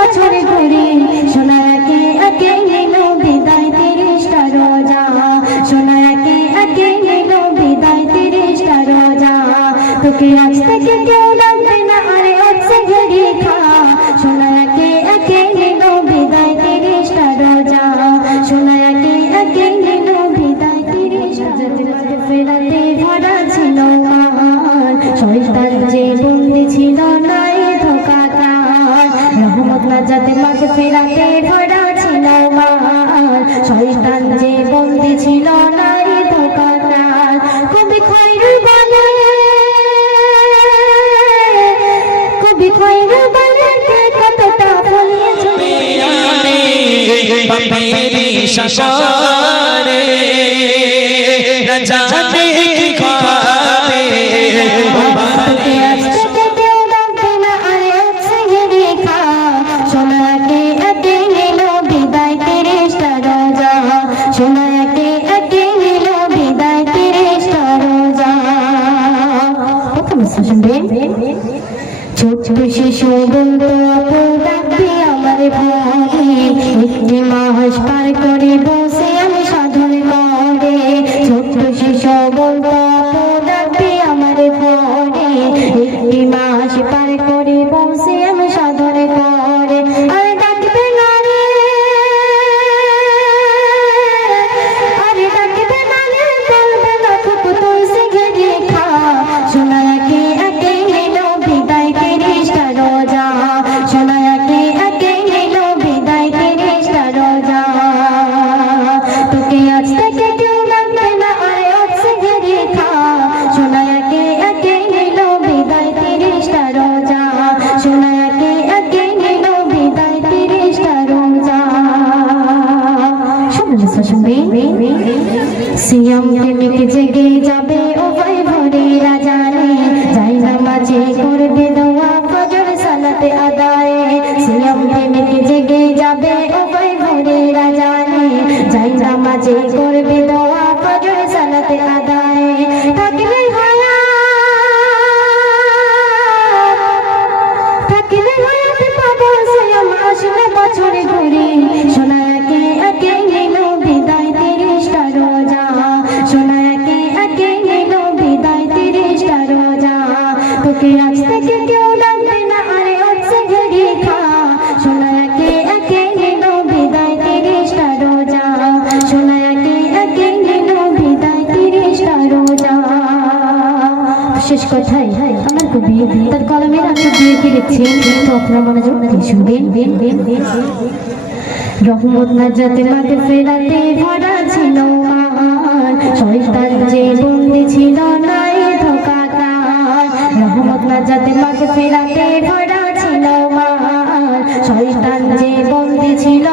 বছর ঘুরে সোনা একে একে নিল বিদায় তিরিশটা রোজা। সোনা একে একে নিল বিদায় তিরিশটা রোজা। তোকে আজ থেকে কেউ না নাজাতে মাকে ফেরাতে ভরা ছিল মাল শয়তান যে বন্দি ছিল নারী দোকানার কবি খয়রু বলে কবি খয়রু বলে কতটা বলিয়ে চলে শাসন রাজা শুনবে বন্ধু আমার ভাই একটি মাস পার করে বসে আমি সাধন করে ছোট্ট শিশু বন্ধু সিয়াম প্রেমিক জেগে যাবে ও ভাই ভরে রাজানে যাই নামাজে করবে দোয়া, ফজর সালাতে আদায়। সিয়াম প্রেমিক জেগে যাবে ও ভাই ভরে রাজানে যাই নামাজে করবে দোয়া, ফজর সালাতে আদায় শেষ কথাই হ্যাঁ, হ্যাঁ, আমার কবি তার কলমের আমি দিয়ে কি লিখছেন কিন্তু আপনার মনে যখন শুনেন রহমত না যাতে মাকে ফেরাতে ভরা ছিল শয়তান যে বন্দি ছিল নাই ধোকা রহমত না যাতে মাকে ফেরাতে ভরা ছিল শয়তান যে বন্দি ছিল